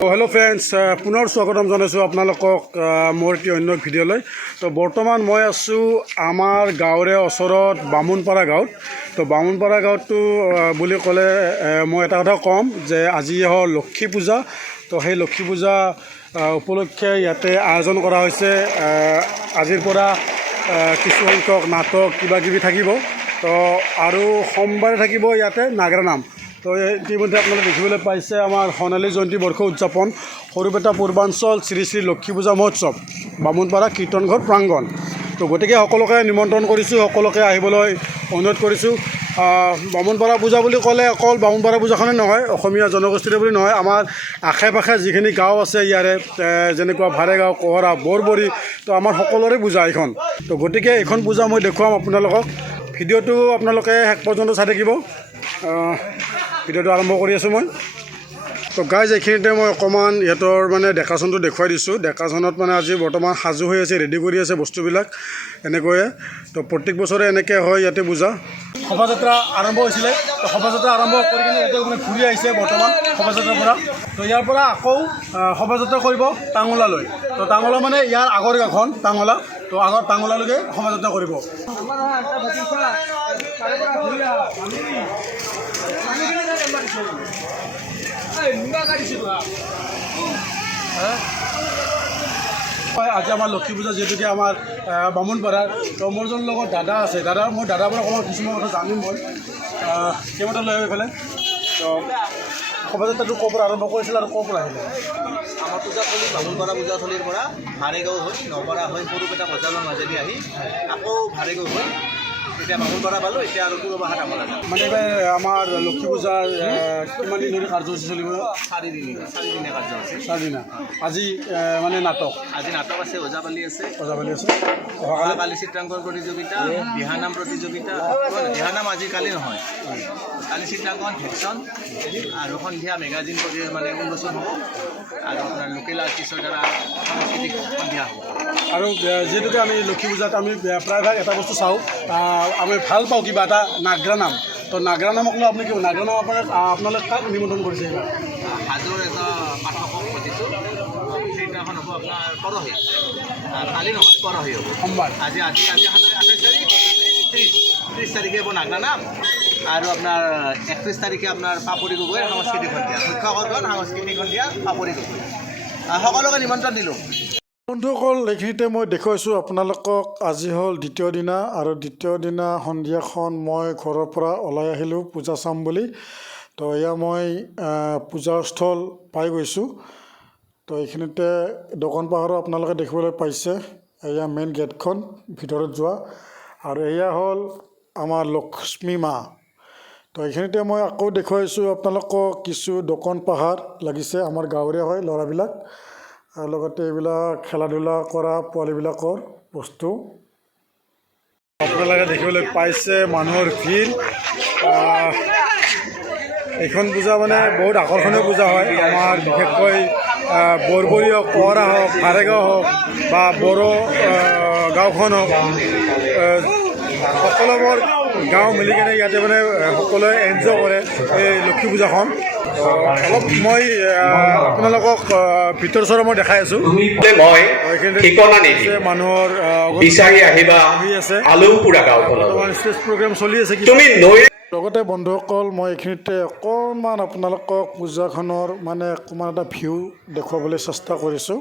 Hello' friends, পুনৰ স্বাগতম জনাইছোঁ আপোনালোকক মোৰ এটি অন্য ভিডিঅ'লৈ। তো বৰ্তমান মই আছোঁ আমাৰ গাঁৱৰে ওচৰত বামুণপাৰা গাঁৱত। তো বামুণপাৰা গাঁৱটো বুলি ক'লে মই এটা কথা ক'ম যে আজি হ'ল লক্ষী পূজা। তো সেই লক্ষী পূজা উপলক্ষে ইয়াতে আয়োজন কৰা হৈছে। আজিৰ পৰা কিছু সংখ্যক নাটক কিবাকিবি থাকিব। তো আৰু সোমবাৰে থাকিব ইয়াতে নাগৰা নাম। তো ইতিমধ্যে আপোনালোকে দেখিবলৈ পাইছে আমাৰ সোণালী জয়ন্তী বৰ্ষ উদযাপন সৰুপেটা পূৰ্বাঞ্চল শ্ৰী শ্ৰী লক্ষী পূজা মহোৎসৱ বামুণপাৰা কীৰ্তনঘৰ প্ৰাংগণ। তো গতিকে সকলোকে নিমন্ত্ৰণ কৰিছোঁ, সকলোকে আহিবলৈ অনুৰোধ কৰিছোঁ। বামুণপাৰা পূজা বুলি ক'লে অকল বামুণপাৰা পূজাখনে নহয়, অসমীয়া জনগোষ্ঠীৰে বুলি নহয়, আমাৰ আশে পাশে যিখিনি গাঁও আছে ইয়াৰে যেনেকুৱা ভাৰেগাঁও, কহৰা, বৰবৰী, তো আমাৰ সকলোৰে পূজা এইখন। তো গতিকে এইখন পূজা মই দেখুৱাম আপোনালোকক। ভিডিঅ'টো আপোনালোকে শেষ পৰ্যন্ত চাই থাকিব। ভিডিঅ'টো আৰম্ভ কৰি আছোঁ মই। তো গাইজ, এইখিনিতে মই অকণমান ইহঁতৰ মানে ডেকাচনটো দেখুৱাই দিছোঁ। ডেকাচনত মানে আজি বৰ্তমান সাজু হৈ আছে, ৰেডি কৰি আছে বস্তুবিলাক এনেকৈয়ে। তো প্ৰত্যেক বছৰে এনেকৈ হয় ইয়াতে পূজা। শোভাযাত্ৰা আৰম্ভ হৈছিলে, তো শোভাযাত্ৰা আৰম্ভ কৰি কিনে এতিয়া মানে ঘূৰি আহিছে বৰ্তমান শোভাযাত্ৰাৰ পৰা। তো ইয়াৰ পৰা আকৌ শোভাযাত্ৰা কৰিব টাঙলালৈ। তো টাঙলা মানে ইয়াৰ আগৰ গাঁওখন টাঙলা, তো আগৰ টাঙলালৈকে শোভাযাত্ৰা কৰিব। আজি আমাৰ লক্ষী পূজা যিহেতুকে আমাৰ বামুণপাৰাৰ, তো মোৰজন লগত দাদা আছে। মোৰ দাদাৰ পৰা অকণমান কিছুমান কথা জানিম মই। কেইবাটা লৈ এইফালে তো শোভাযাত্ৰাটো ক'ৰ পৰা আৰম্ভ কৰিছিল আৰু ক'ৰ পৰা আহিলে? আমাৰ পূজাথলী বামুণপাৰা পূজাথলীৰ পৰা ভাৰেগাঁও হৈ নপাৰা হৈ সৰুপেটা বজাৰৰ মাজেদি আহি আকৌ ভাৰেগাঁও হৈ এতিয়া বামুণপাৰা পালোঁ। এতিয়া আৰু পুৰবাহাত আমাৰ মানে এইবাৰ আমাৰ লক্ষী পূজাৰ কিমান দিন ধৰি কাৰ্যসূচী চলিব? চাৰিদিনীয়া কাৰ্যসূচী। চাৰিদিনা। আজি মানে নাটক, আজি নাটক আছে, ওজাপালি আছে, আছে। কালি চিত্ৰাংকন প্ৰতিযোগিতা, দিহানাম প্ৰতিযোগিতা। দিহানাম আজি কালি নহয়, কালি চিত্ৰাংকন, ভেকশ্যন আৰু সন্ধিয়া মেগাজিন মানে উন্মোচন হ'ব আৰু আপোনাৰ লোকেল আৰ্টিষ্টৰ দ্বাৰা সাংস্কৃতিক সন্ধিয়া হ'ব। আৰু যিহেতুকে আমি লক্ষী পূজাত আমি প্ৰায়ভাগ এটা বস্তু চাওঁ, আমি ভাল পাওঁ কিবা এটা নাগৰা নাম। তো নাগৰা নামক লৈ আপুনি কি নাগৰা নাম আপোনালোকে কাক নিমন্ত্ৰণ কৰিছে এইবাৰ? হাজোৰ এটা পাঠকক মাতিছোঁ। সেইদিনাখন হ'ব আপোনাৰ পৰহি, কালি নহয় পৰহি হ'ব, সোমবাৰ। আজি 28 তাৰিখ, 30 তাৰিখে হ'ব নাগৰা নাম আৰু আপোনাৰ 31 তাৰিখে আপোনাৰ পাপৰি গগৈ সাংস্কৃতিক সন্ধিয়া, মুখ্যকৰ্তন সাংস্কৃতিক সন্ধিয়া পাপৰি গগৈ। সকলোকে নিমন্ত্ৰণ দিলোঁ। বন্ধুসকল, এইখিনিতে মই দেখুৱাইছোঁ আপোনালোকক। আজি হ'ল দ্বিতীয় দিনা আৰু দ্বিতীয় দিনা সন্ধিয়াখন মই ঘৰৰ পৰা ওলাই আহিলোঁ পূজা চাম বুলি। তো এয়া মই পূজাস্থল পাই গৈছোঁ। তো এইখিনিতে দোকান পাহাৰো আপোনালোকে দেখিবলৈ পাইছে। এয়া মেইন গেটখন ভিতৰত যোৱা, আৰু এয়া হ'ল আমাৰ লক্ষ্মী মা। তো এইখিনিতে মই আকৌ দেখুৱাইছোঁ আপোনালোকক কিছু দোকান পাহাৰ লাগিছে, আমাৰ গাঁৱৰে হয় ল'ৰাবিলাক, আৰু লগতে এইবিলাক খেলা ধূলা কৰা পোৱালিবিলাকৰ বস্তু আপোনালোকে দেখিবলৈ পাইছে। মানুহৰ ভিৰ। এইখন পূজা মানে বহুত আকৰ্ষণীয় পূজা হয় আমাৰ, বিশেষকৈ বৰবৰী হওক, কহৰা হওক, ভাৰেগাঁও হওক বা বড়ো গাঁওখন হওক, সকলোবোৰ গাঁও মিলি কিনে ইয়াতে মানে সকলোৱে এনজয় কৰে এই লক্ষী পূজাখন। অলপ মই আপোনালোকক ভিতৰ চৰ মই দেখাই আছোঁ। মানুহৰ বৰ্তমান ষ্টেজ প্ৰগ্ৰেম চলি আছে। লগতে বন্ধুসকল, মই এইখিনিতে অকণমান আপোনালোকক পূজাখনৰ মানে অকণমান এটা ভিউ দেখুৱাবলৈ চেষ্টা কৰিছোঁ।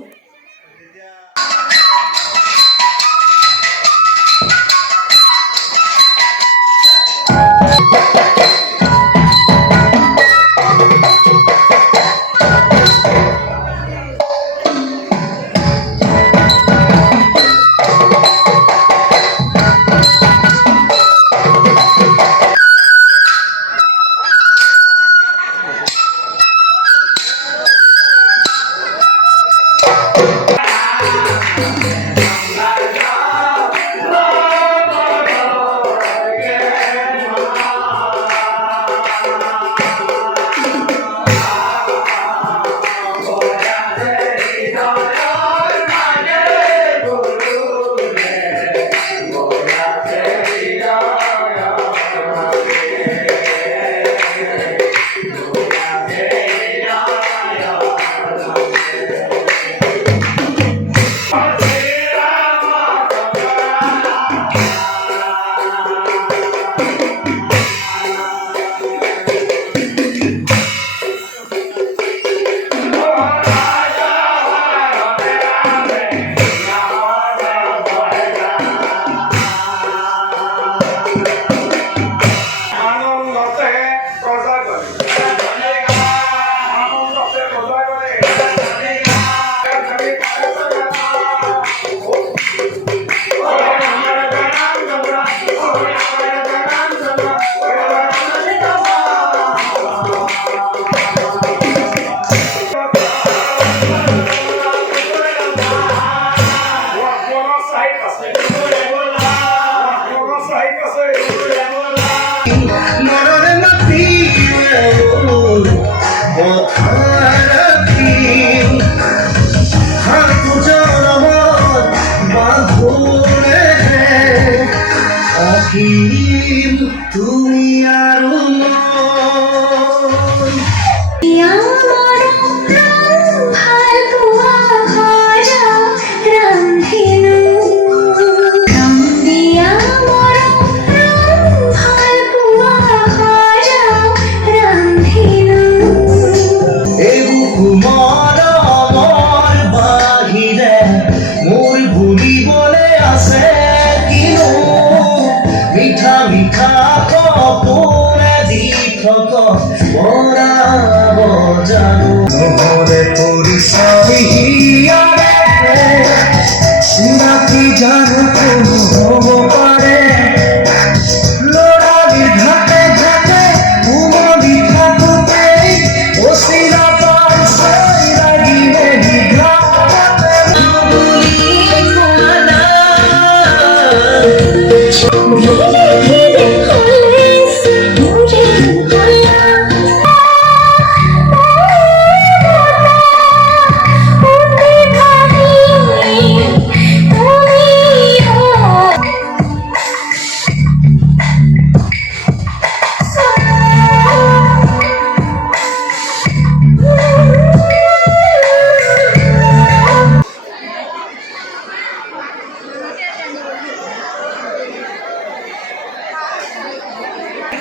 শিক্ষক মৰাব জানো নহ'লে পৰিচয় হিয়াৰে চিনাকি জানো কোনো হ'ব পাৰে ল'ৰালিৰ ঘাটে ঘাটে উমলি থাকোঁতেই অচিনা পৰিচয় লাগিলে নিঘাটে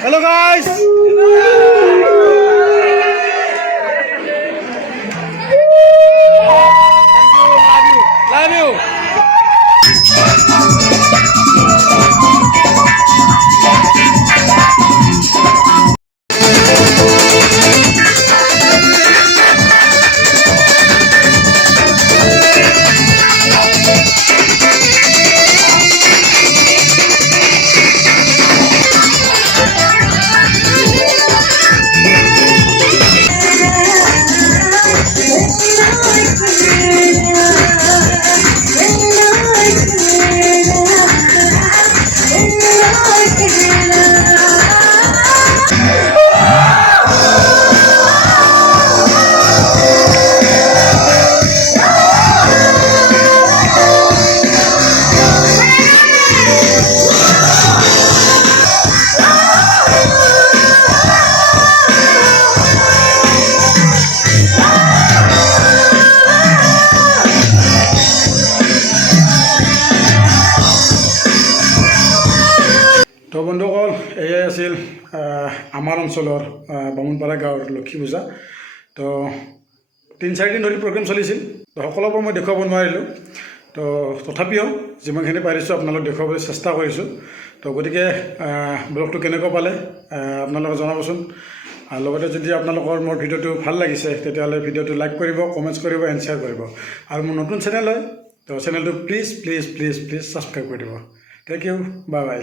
Hello guys. Love you. তো বন্ধুসকল এয়াই আছিল আমাৰ অঞ্চলৰ বামুণপাৰা গাঁৱৰ লক্ষী পূজা তো 3-4 দিন ধৰি প্ৰগ্ৰেম চলিছিল তো সকলোবোৰ মই দেখুৱাব নোৱাৰিলোঁ তো তথাপিও যিমানখিনি পাৰিছোঁ আপোনালোক দেখুৱাবলৈ চেষ্টা কৰিছোঁ তো গতিকে ব্লগটো কেনেকুৱা পালে আপোনালোকে জনাবচোন আৰু লগতে যদি আপোনালোকৰ মোৰ ভিডিঅ'টো ভাল লাগিছে তেতিয়াহ'লে ভিডিঅ'টো লাইক কৰিব কমেণ্টছ কৰিব এণ্ড শ্বেয়াৰ কৰিব আৰু মোৰ নতুন চেনেল হয় তো চেনেলটো please please please please subscribe কৰি দিব থেংক ইউ বাই বাই